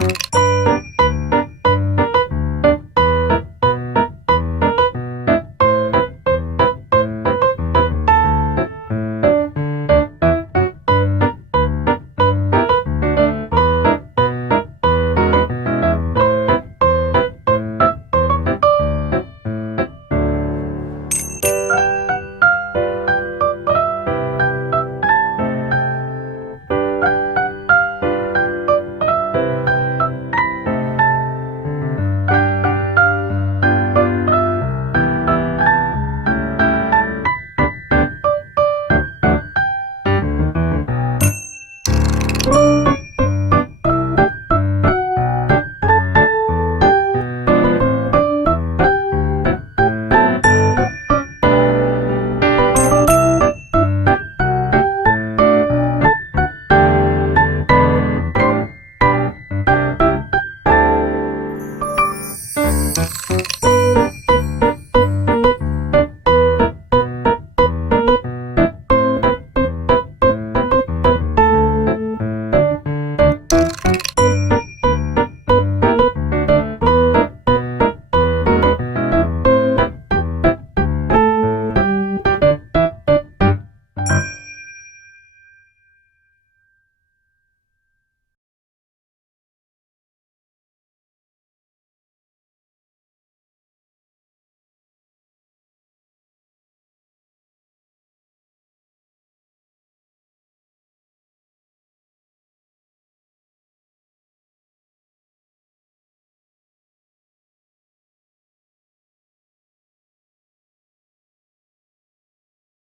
Thank you.